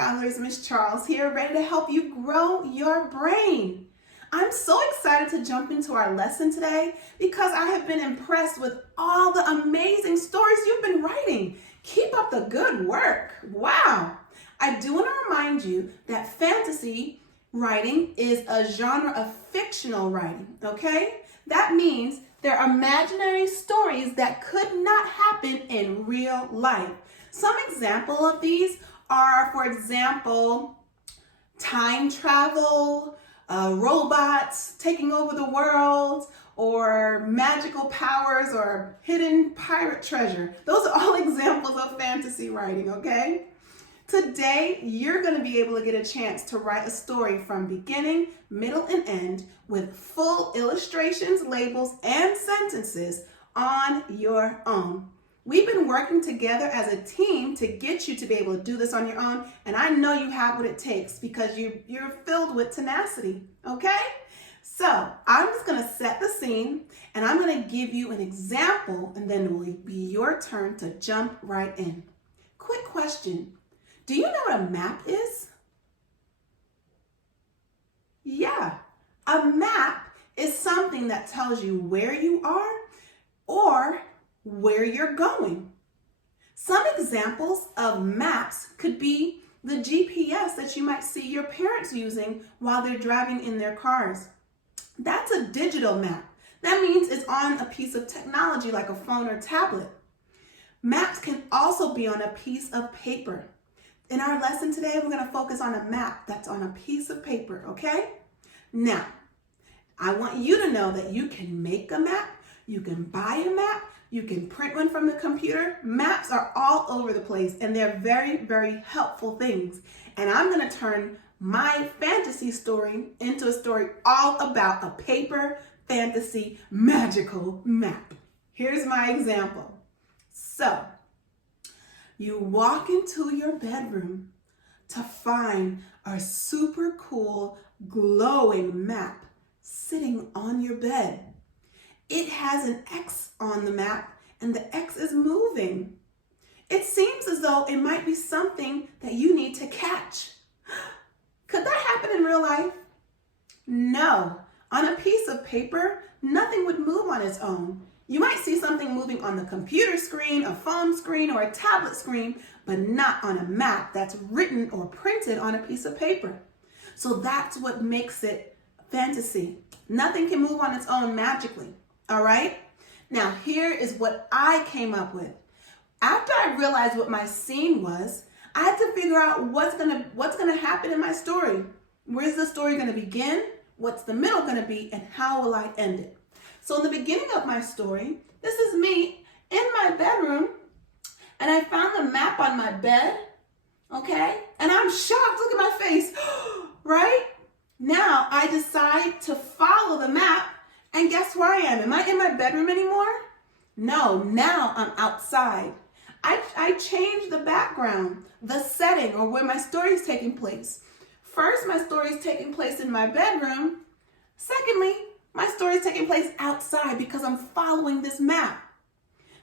scholars, Miss Charles here, ready to help you grow your brain. I'm so excited to jump into our lesson today because I have been impressed with all the amazing stories you've been writing. Keep up the good work. Wow. I do want to remind you that fantasy writing is a genre of fictional writing, okay? That means they're imaginary stories that could not happen in real life. Some example of these are, for example, time travel, robots taking over the world, or magical powers, or hidden pirate treasure. Those are all examples of fantasy writing, okay? Today, you're going to be able to get a chance to write a story from beginning, middle, and end with full illustrations, labels, and sentences on your own. We've been working together as a team to get you to be able to do this on your own, and I know you have what it takes because you're filled with tenacity, okay? So I'm just going to set the scene, and I'm going to give you an example, and then it will be your turn to jump right in. Quick question. Do you know what a map is? Yeah, a map is something that tells you where you are or where you're going. Some examples of maps could be the GPS that you might see your parents using while they're driving in their cars. That's a digital map. That means it's on a piece of technology like a phone or tablet. Maps can also be on a piece of paper. In our lesson today, we're going to focus on a map that's on a piece of paper, okay? Now, I want you to know that you can make a map, you can buy a map, you can print one from the computer. Maps are all over the place, and they're very, very helpful things. And I'm going to turn my fantasy story into a story all about a paper fantasy magical map. Here's my example. So, you walk into your bedroom to find a super cool glowing map sitting on your bed. It has an X on the map, and the X is moving. It seems as though it might be something that you need to catch. Could that happen in real life? No. On a piece of paper, nothing would move on its own. You might see something moving on the computer screen, a phone screen, or a tablet screen, but not on a map that's written or printed on a piece of paper. So that's what makes it fantasy. Nothing can move on its own magically. All right? Now, here is what I came up with. After I realized what my scene was, I had to figure out what's gonna happen in my story. Where's the story gonna begin? What's the middle gonna be? And how will I end it? So in the beginning of my story, this is me in my bedroom, and I found the map on my bed, okay? And I'm shocked. Look at my face, right? Now I decide to follow the map. And guess where I am? Am I in my bedroom anymore? No, now I'm outside. I changed the background, the setting, or where my story is taking place. First, my story is taking place in my bedroom. Secondly, my story is taking place outside because I'm following this map.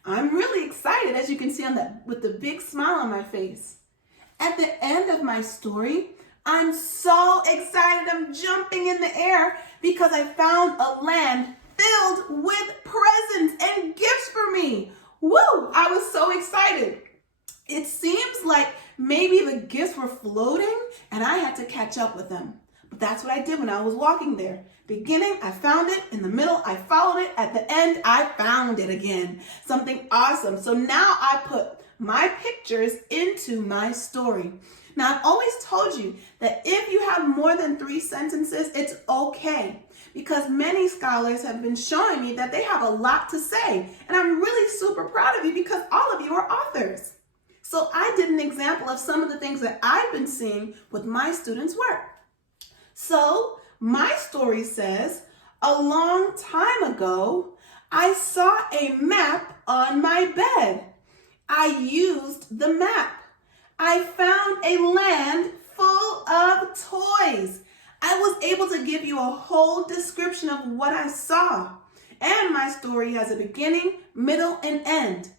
I'm really excited, as you can see with the big smile on my face. At the end of my story, I'm so excited. I'm jumping in the air because I found a land filled with presents and gifts for me. Woo! I was so excited. It seems like maybe the gifts were floating and I had to catch up with them. But that's what I did when I was walking there. Beginning, I found it. In the middle, I followed it. At the end, I found it again. Something awesome. So now I put my pictures into my story. Now, I've always told you that if you have more than 3 sentences, it's okay, because many scholars have been showing me that they have a lot to say. And I'm really super proud of you because all of you are authors. So I did an example of some of the things that I've been seeing with my students' work. So my story says, a long time ago, I saw a map on my bed. I used the map. I found a land full of toys. I was able to give you a whole description of what I saw. And my story has a beginning, middle, and end.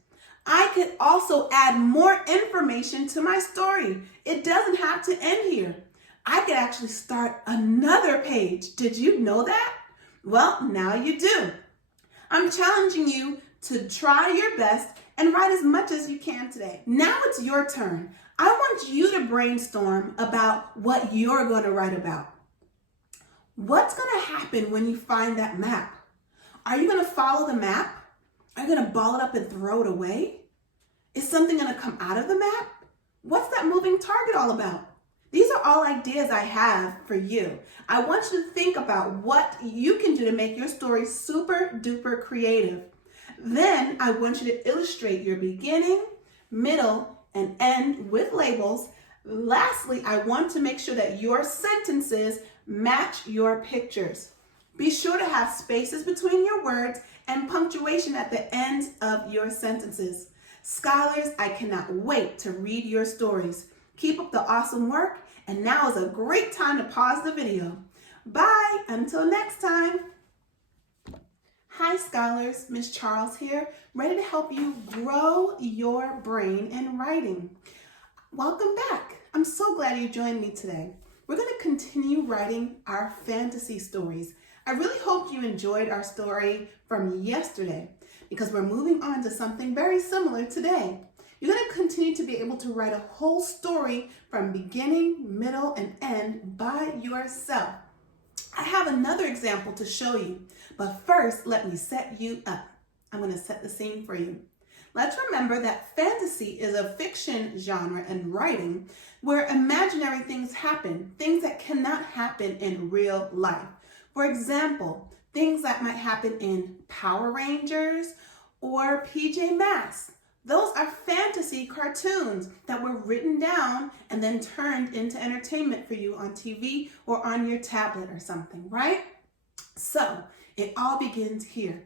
I could also add more information to my story. It doesn't have to end here. I could actually start another page. Did you know that? Well, now you do. I'm challenging you to try your best and write as much as you can today. Now it's your turn. I want you to brainstorm about what you're going to write about. What's going to happen when you find that map? Are you going to follow the map? Are you going to ball it up and throw it away? Is something going to come out of the map? What's that moving target all about? These are all ideas I have for you. I want you to think about what you can do to make your story super duper creative. Then I want you to illustrate your beginning, middle, and end with labels. Lastly, I want to make sure that your sentences match your pictures. Be sure to have spaces between your words and punctuation at the ends of your sentences. Scholars, I cannot wait to read your stories. Keep up the awesome work, and now is a great time to pause the video. Bye, until next time. Hi scholars, Miss Charles here, ready to help you grow your brain in writing. Welcome back. I'm so glad you joined me today. We're going to continue writing our fantasy stories. I really hope you enjoyed our story from yesterday because we're moving on to something very similar today. You're going to continue to be able to write a whole story from beginning, middle, and end by yourself. I have another example to show you, but first let me set you up. I'm going to set the scene for you. Let's remember that fantasy is a fiction genre in writing where imaginary things happen, things that cannot happen in real life. For example, things that might happen in Power Rangers or PJ Masks. Those are fantasy cartoons that were written down and then turned into entertainment for you on TV or on your tablet or something, right? So it all begins here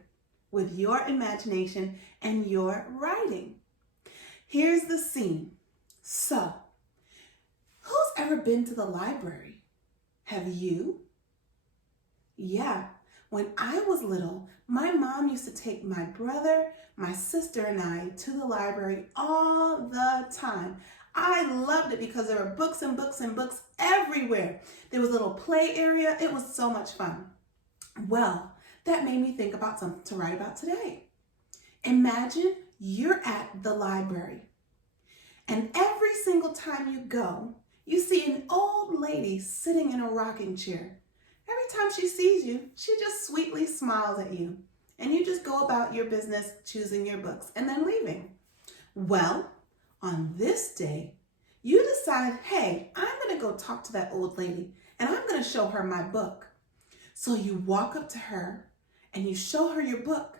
with your imagination and your writing. Here's the scene. So, who's ever been to the library? Have you? Yeah. When I was little, my mom used to take my brother, my sister, and I to the library all the time. I loved it because there were books and books and books everywhere. There was a little play area. It was so much fun. Well, that made me think about something to write about today. Imagine you're at the library, and every single time you go, you see an old lady sitting in a rocking chair. Every time she sees you, she just sweetly smiles at you, and you just go about your business choosing your books and then leaving. Well, on this day, you decide, hey, I'm going to go talk to that old lady, and I'm going to show her my book. So you walk up to her, and you show her your book,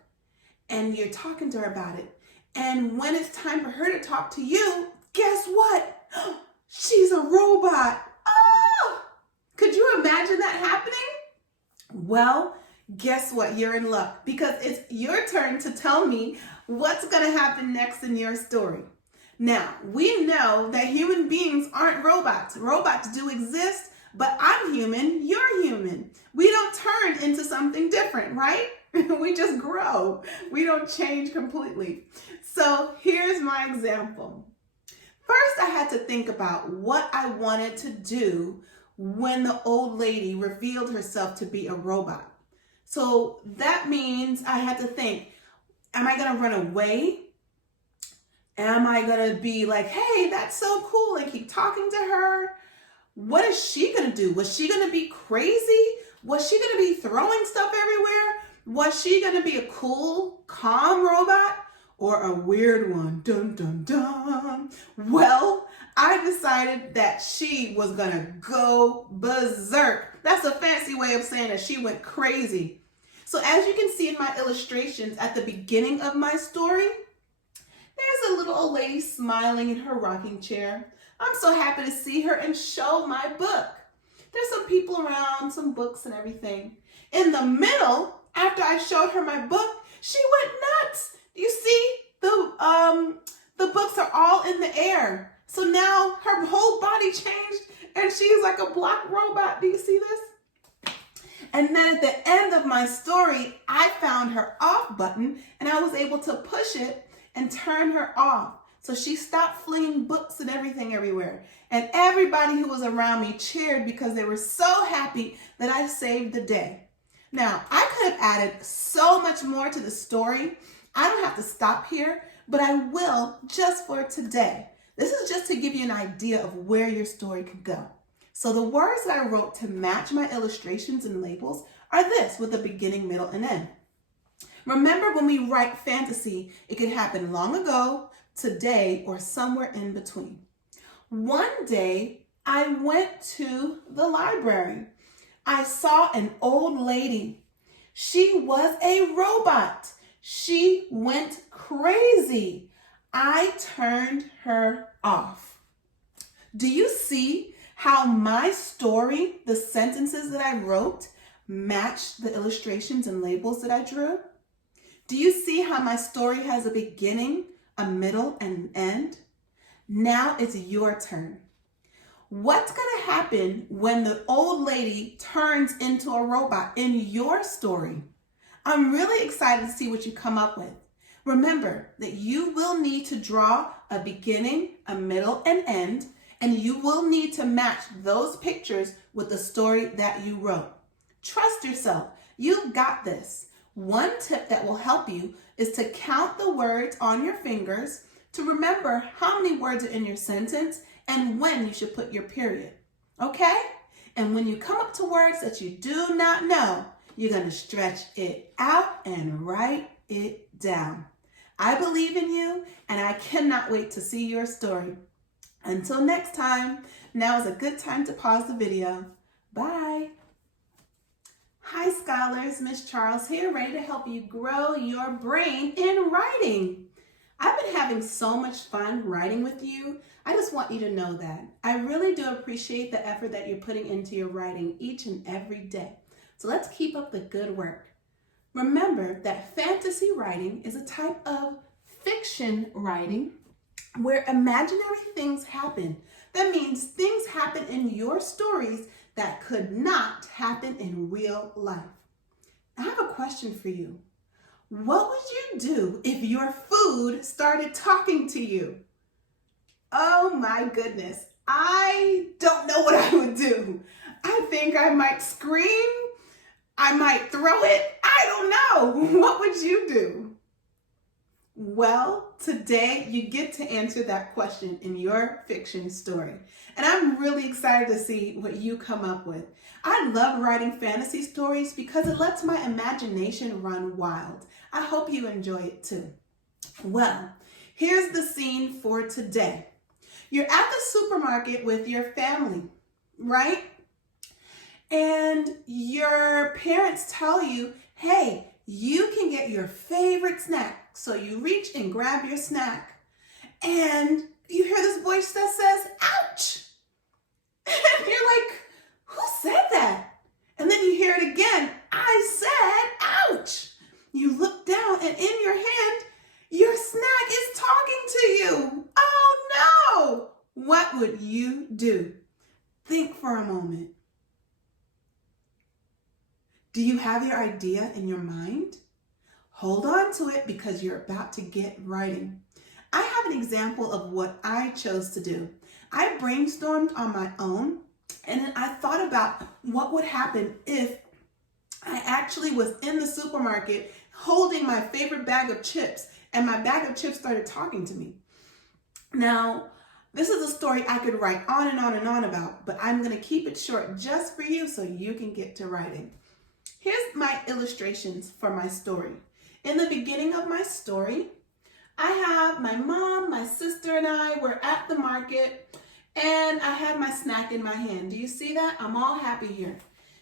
and you're talking to her about it. And when it's time for her to talk to you, guess what? She's a robot. Oh! Could you imagine that happening? Well, guess what? You're in luck because it's your turn to tell me what's going to happen next in your story. Now, we know that human beings aren't robots. Robots do exist, but I'm human, you're human. We don't turn into something different, right? We just grow. We don't change completely. So here's my example. First, I had to think about what I wanted to do when the old lady revealed herself to be a robot. So that means I had to think, am I going to run away? Am I going to be like, hey, that's so cool, and keep talking to her? What is she going to do? Was she going to be crazy? Was she going to be throwing stuff everywhere? Was she going to be a cool, calm robot or a weird one? Dun, dun, dun. Well, I decided that she was going to go berserk. That's a fancy way of saying that she went crazy. So as you can see in my illustrations at the beginning of my story, there's a little old lady smiling in her rocking chair. I'm so happy to see her and show my book. There's some people around, some books and everything. In the middle, after I showed her my book, she went nuts. You see, the books are all in the air. So now her whole body changed and she's like a block robot. Do you see this? And then at the end of my story, I found her off button and I was able to push it and turn her off. So she stopped flinging books and everything everywhere. And everybody who was around me cheered because they were so happy that I saved the day. Now, I could have added so much more to the story. I don't have to stop here, but I will just for today. This is just to give you an idea of where your story could go. So the words that I wrote to match my illustrations and labels are this, with a beginning, middle, and end. Remember, when we write fantasy, it could happen long ago, today, or somewhere in between. One day, I went to the library. I saw an old lady. She was a robot. She went crazy. I turned her off. Do you see how my story, the sentences that I wrote, matched the illustrations and labels that I drew? Do you see how my story has a beginning, a middle, and an end? Now it's your turn. What's going to happen when the old lady turns into a robot in your story? I'm really excited to see what you come up with. Remember that you will need to draw a beginning, a middle, and end, and you will need to match those pictures with the story that you wrote. Trust yourself. You've got this. One tip that will help you is to count the words on your fingers to remember how many words are in your sentence and when you should put your period. Okay? And when you come up to words that you do not know, you're going to stretch it out and write it down. I believe in you, and I cannot wait to see your story. Until next time, now is a good time to pause the video. Bye. Hi scholars, Miss Charles here, ready to help you grow your brain in writing. I've been having so much fun writing with you. I just want you to know that. I really do appreciate the effort that you're putting into your writing each and every day. So let's keep up the good work. Remember that fantasy writing is a type of fiction writing where imaginary things happen. That means things happen in your stories that could not happen in real life. I have a question for you. What would you do if your food started talking to you? Oh my goodness, I don't know what I would do. I think I might scream. I might throw it. I don't know. What would you do? Well, today you get to answer that question in your fiction story. And I'm really excited to see what you come up with. I love writing fantasy stories because it lets my imagination run wild. I hope you enjoy it too. Well, here's the scene for today. You're at the supermarket with your family, right? And your parents tell you, hey, you can get your favorite snack. So you reach and grab your snack. And you hear this voice that says, ouch. And you're like, who said that? And then you hear it again. I said, ouch. You look down and in your hand, your snack is talking to you. Oh no. What would you do? Think for a moment. Do you have your idea in your mind? Hold on to it because you're about to get writing. I have an example of what I chose to do. I brainstormed on my own, and then I thought about what would happen if I actually was in the supermarket holding my favorite bag of chips, and my bag of chips started talking to me. Now, this is a story I could write on and on and on about, but I'm going to keep it short just for you so you can get to writing. Here's my illustrations for my story. In the beginning of my story, I have my mom, my sister, and I were at the market, and I have my snack in my hand. Do you see that? I'm all happy here.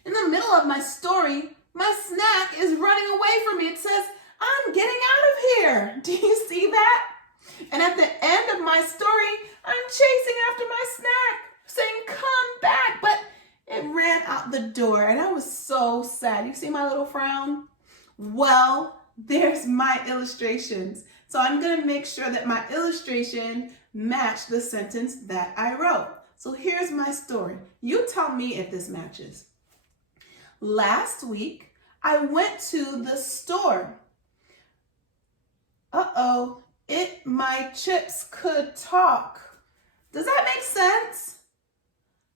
In the middle of my story, my snack is running away from me. It says, I'm getting out of here. Do you see that? And at the end of my story, I'm chasing after my snack, saying, come back, but it ran out the door, and I was so sad. You see my little frown? Well, there's my illustrations. So I'm going to make sure that my illustration match the sentence that I wrote. So here's my story. You tell me if this matches. Last week, I went to the store. Uh-oh, My chips could talk. Does that make sense?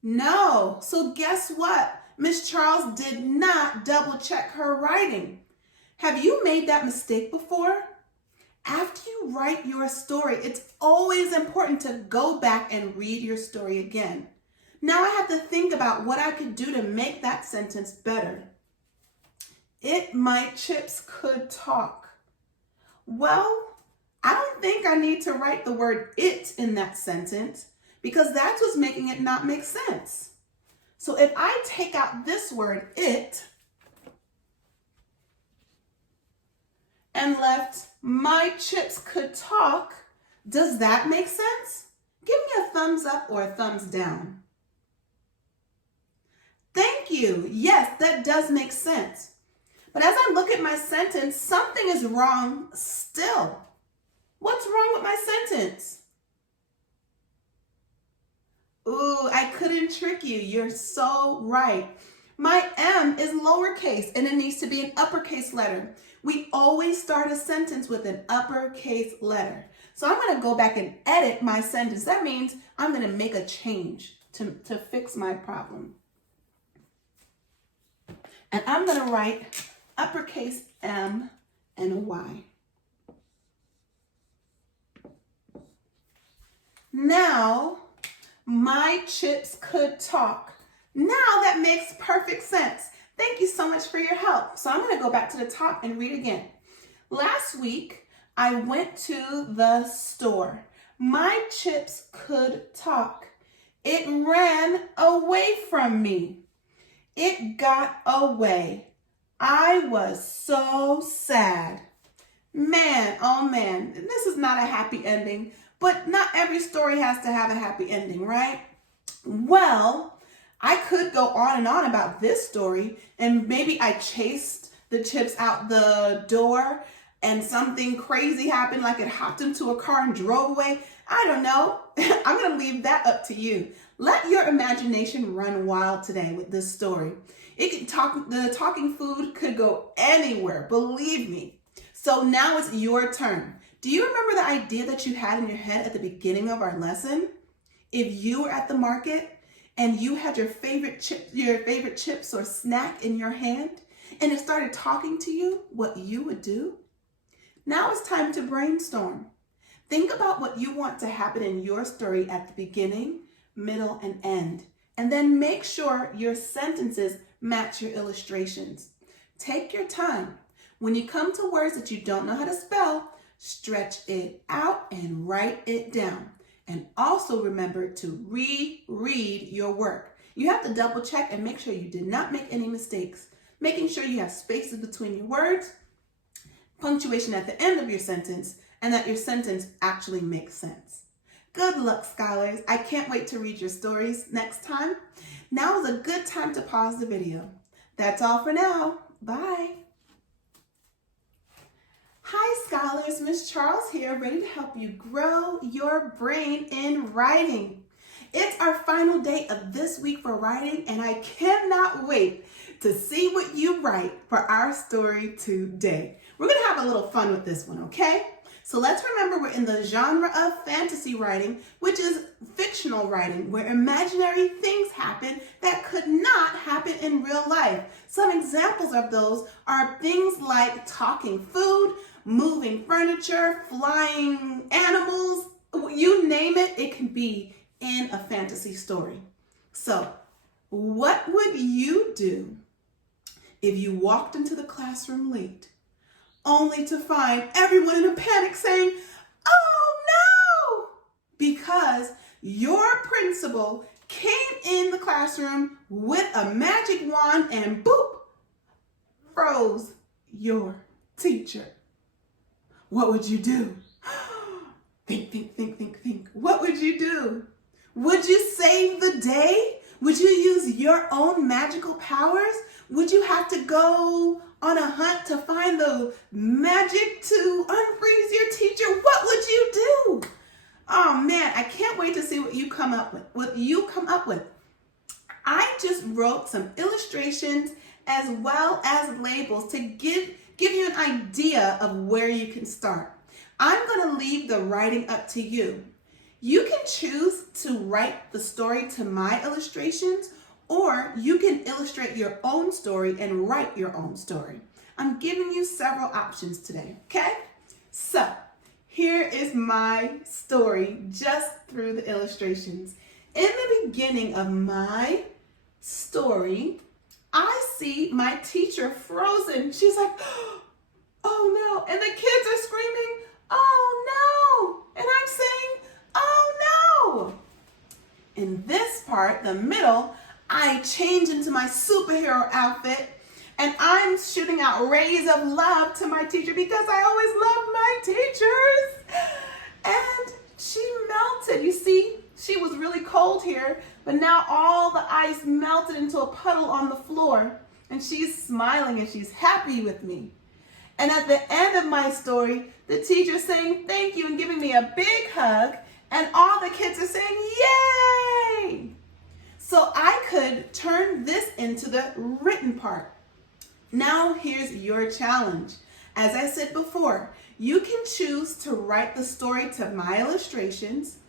No. So guess what? Miss Charles did not double check her writing. Have you made that mistake before? After you write your story, it's always important to go back and read your story again. Now I have to think about what I could do to make that sentence better. My chips could talk. Well, I don't think I need to write the word it in that sentence because that's what's making it not make sense. So if I take out this word it and left my chips could talk, does that make sense? Give me a thumbs up or a thumbs down. Thank you. Yes, that does make sense. But as I look at my sentence, something is wrong still. What's wrong with my sentence? Ooh, I couldn't trick you. You're so right. My M is lowercase and it needs to be an uppercase letter. We always start a sentence with an uppercase letter. So I'm going to go back and edit my sentence. That means I'm going to make a change to fix my problem. And I'm going to write uppercase M and a Y. Now, my chips could talk. Now that makes perfect sense. Thank you so much for your help. So I'm going to go back to the top and read again. Last week, I went to the store. My chips could talk. It ran away from me. It got away. I was so sad. Man, oh man, this is not a happy ending, but not every story has to have a happy ending, right? Well, I could go on and on about this story, and maybe I chased the chips out the door and something crazy happened, like it hopped into a car and drove away. I don't know. I'm going to leave that up to you. Let your imagination run wild today with this story. The talking food could go anywhere, believe me. So now it's your turn. Do you remember the idea that you had in your head at the beginning of our lesson? If you were at the market and you had your favorite chips or snack in your hand and it started talking to you, what you would do? Now it's time to brainstorm. Think about what you want to happen in your story at the beginning, middle, and end. And then make sure your sentences match your illustrations. Take your time. When you come to words that you don't know how to spell, stretch it out and write it down. And also remember to reread your work. You have to double check and make sure you did not make any mistakes. Making sure you have spaces between your words, punctuation at the end of your sentence, and that your sentence actually makes sense. Good luck, scholars. I can't wait to read your stories next time. Now is a good time to pause the video. That's all for now. Bye. Hi, scholars. Miss Charles here, ready to help you grow your brain in writing. It's our final day of this week for writing, and I cannot wait to see what you write for our story today. We're going to have a little fun with this one, okay? So let's remember we're in the genre of fantasy writing, which is fictional writing, where imaginary things happen that could not happen in real life. Some examples of those are things like talking food, moving furniture, flying animals, you name it, it can be in a fantasy story. So what would you do if you walked into the classroom late, only to find everyone in a panic saying, "Oh no!" because your principal came in the classroom with a magic wand and boop, froze your teacher? What would you do? Think, think, think, think, think. What would you do? Would you save the day? Would you use your own magical powers? Would you have to go on a hunt to find the magic to unfreeze your teacher? What would you do? Oh man, I can't wait to see what you come up with. I just wrote some illustrations as well as labels to give you an idea of where you can start. I'm going to leave the writing up to you. You can choose to write the story to my illustrations, or you can illustrate your own story and write your own story. I'm giving you several options today, okay? So, here is my story just through the illustrations. In the beginning of my story, I see my teacher frozen. She's like, oh no. And the kids are screaming, oh no. And I'm saying, oh no. In this part, the middle, I change into my superhero outfit and I'm shooting out rays of love to my teacher because I always loved my teachers. And she melted. You see, she was really cold here, but now all the ice melted into a puddle on the floor. And she's smiling and she's happy with me. And at the end of my story, the teacher's saying thank you and giving me a big hug. And all the kids are saying, yay! So I could turn this into the written part. Now here's your challenge. As I said before, you can choose to write the story to my illustrations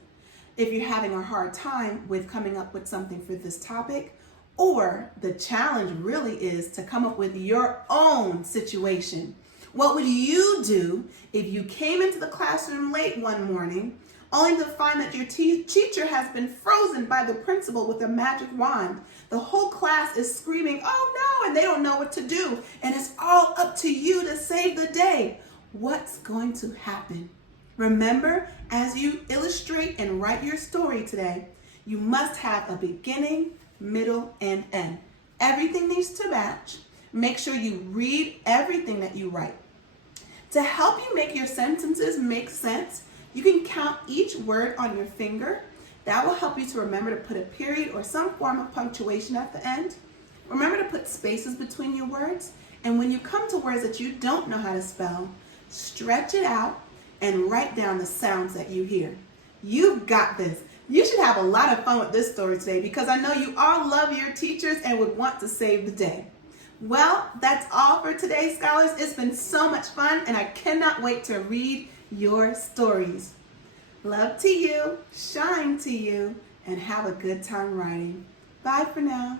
if you're having a hard time with coming up with something for this topic, or the challenge really is to come up with your own situation. What would you do if you came into the classroom late one morning only to find that your teacher has been frozen by the principal with a magic wand? The whole class is screaming, oh no, and they don't know what to do. And it's all up to you to save the day. What's going to happen? Remember, as you illustrate and write your story today, you must have a beginning, middle, and end. Everything needs to match. Make sure you read everything that you write. To help you make your sentences make sense, you can count each word on your finger. That will help you to remember to put a period or some form of punctuation at the end. Remember to put spaces between your words. And when you come to words that you don't know how to spell, stretch it out and write down the sounds that you hear. You've got this. You should have a lot of fun with this story today because I know you all love your teachers and would want to save the day. Well, that's all for today, scholars. It's been so much fun and I cannot wait to read your stories. Love to you, shine to you, and have a good time writing. Bye for now.